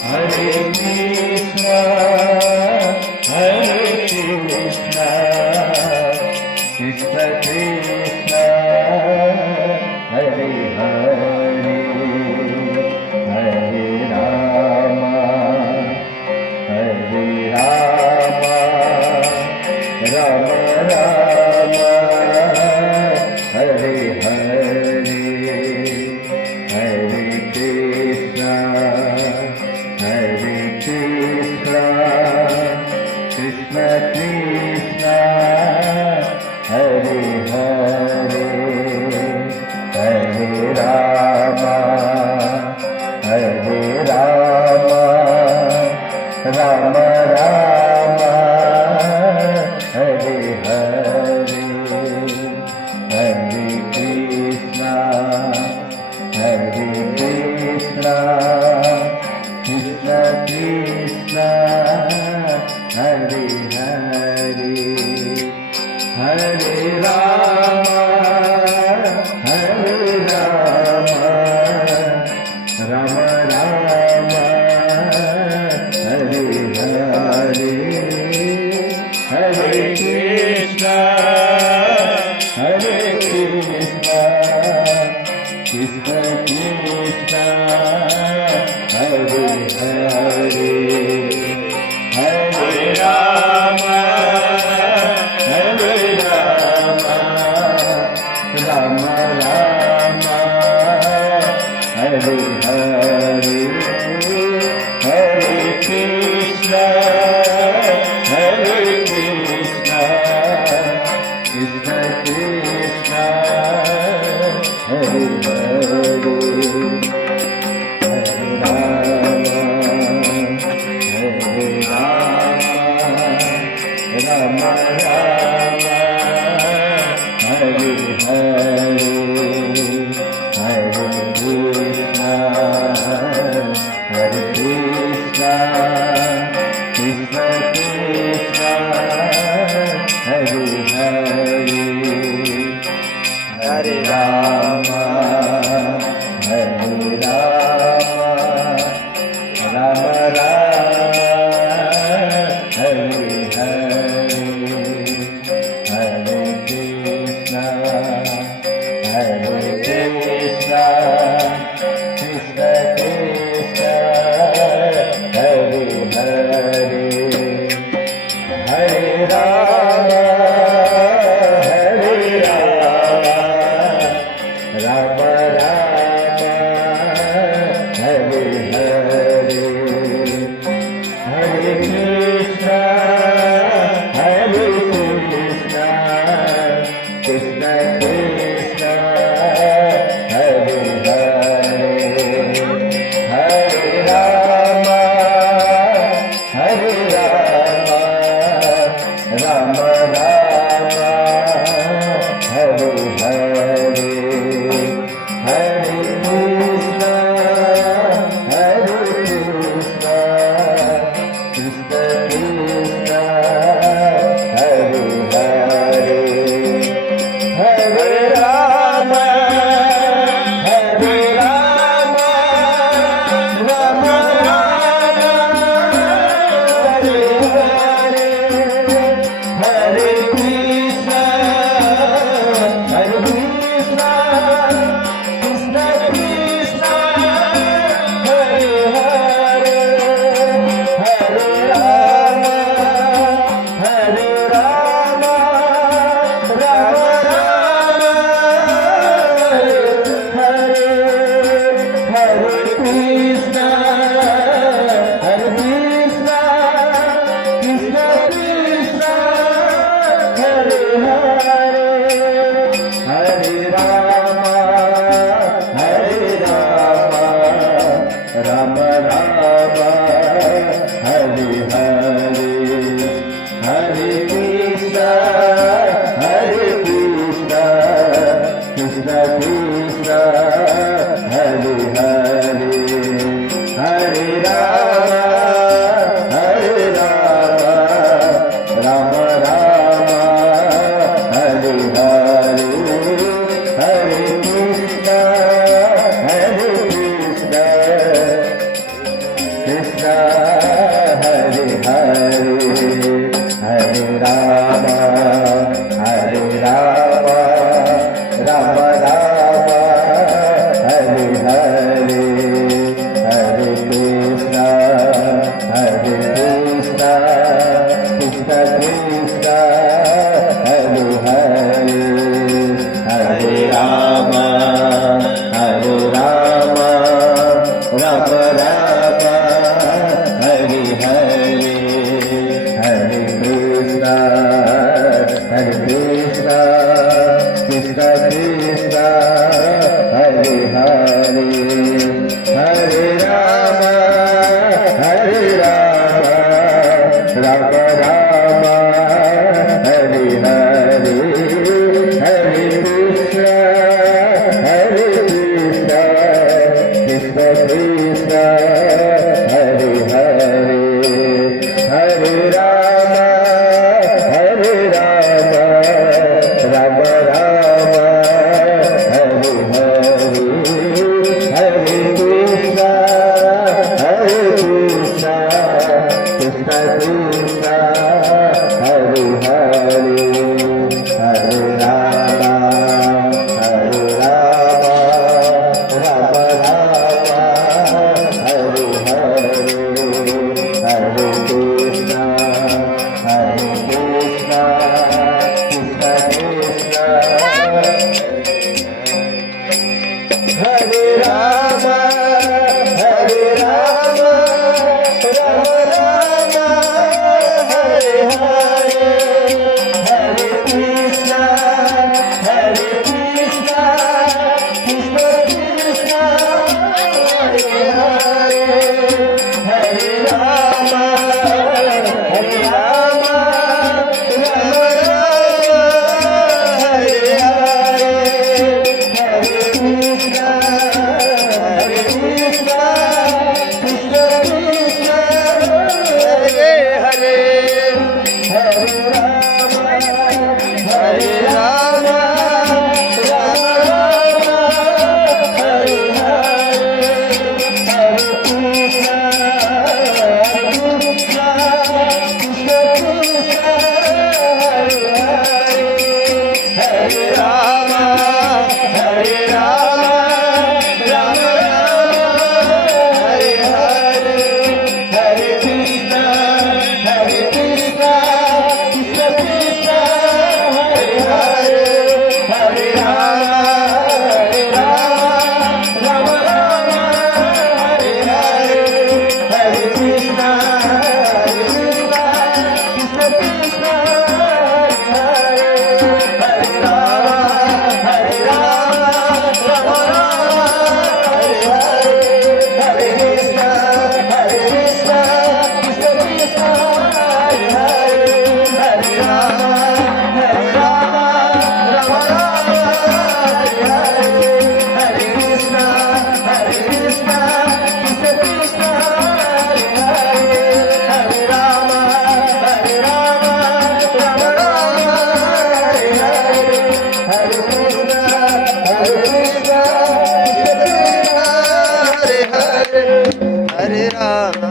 Hare Krishna, Hare Krishna, Krishna Krishna, Hare Hare, Hare Rama, Hare Rama, Rama Rama, Hare Hare, Hare Krishna, Hare Krishna, Krishna Krishna, Hare Hare, Hare Rama, Hare Rama, Rama Rama, Hare Hare, Hare Krishna, Hare Krishna, Krishna Krishna, Hare Hare, Hare Rama, Hare Rama, Rama Rama, Hare Hare, Hare Krishna, Hare Krishna, Krishna Krishna, Hare Hare, Hare Rama, Hare Rama, Rama Rama, Hare Hare, Hare Krishna, Hare Krishna, Krishna Krishna, Hare Hare, Hare Rama, Hare Rama, Rama Rama, Hare Hare, Hare Krishna, Hare Krishna, Krishna Krishna, Hare Hare, Hare Rama, Hare Rama, Rama Rama, Hare Hare, Hare Krishna, Hare Krishna, Krishna Krishna, Hare Hare, Hare Rama, Hare Rama, Rama Rama, Hare Hare, Hare Krishna, Hare Krishna, Krishna Krishna, Hare Hare, Hare Rama, Hare Rama, Rama Rama, Hare Hare, Hare Krishna, Hare Krishna, Krishna Krishna, Hare Hare, Hare Rama, Hare Rama, Rama Rama, Hare Hare, Hare Krishna, Hare Krishna, Krishna Krishna, Hare Hare, Hare Rama, Hare Rama, Rama Rama, Hare Hare, Hare Krishna, Hare Krishna, Krishna Krishna, Hare Hare, Hare Rama, Hare Rama, Rama Rama, Hare Hare, Hare Krishna, Hare Krishna, Krishna Krishna, Hare Hare, Hare Rama, Hare Rama, Rama Rama, Hare Hare, Hare Krishna, Hare Krishna, Krishna, Hare Hare, Hare Rama, Hare Rama, Rama Rama, Hare Hare, Hare Krishna, Krishna Krishna, Hare Hare, Hare Rama, Hare Rama, Rama Rama, Hare Hare, Hare Krishna, Krishna Krishna, Hare Hare, Hare Rama, Hare Rama, Rama Rama, Hare Hare, Hare Krishna, Krishna Krishna, Hare Hare, Hare Rama, Hare Rama, Rama Rama, Hare Hare, Hare Krishna, Krishna Krishna, Hare Hare, Hare Rama, Hare Rama, Rama Rama, Hare Hare, Hare Krishna, Krishna Krishna, Hare Rama, Hare Rama, Rama Rama, Hare Hare, Hare Krishna, Krishna Krishna, Hare Hare, Hare Rama, Hare Rama, Rama Rama, Hare Hare, Hare Krishna, Krishna Krishna, Hare Hare, Hare Rama, Hare Rama, Rama Rama, Hare Hare, Hare Krishna, Krishna Krishna, Hare Hare, Hare Rama, Hare Rama, Rama Rama, Hare Hare, Hare Krishna, Krishna Krishna, Hare Hare, Hare Rama, Rama Rama, Hare Hare, Hare Krishna, Krishna Krishna, Hare Hare, Hare Rama, Rama Rama, Hare Hare, Hare Krishna, Krishna Krishna, Hare Hare, Hare Rama, Rama Rama, Hare Hare, Hare Krishna, Krishna Krishna, Hare Hare, Hare Rama, Rama Rama, Hare Hare, Hare Krishna, Krishna Krishna, Hare Hare, Hare Rama.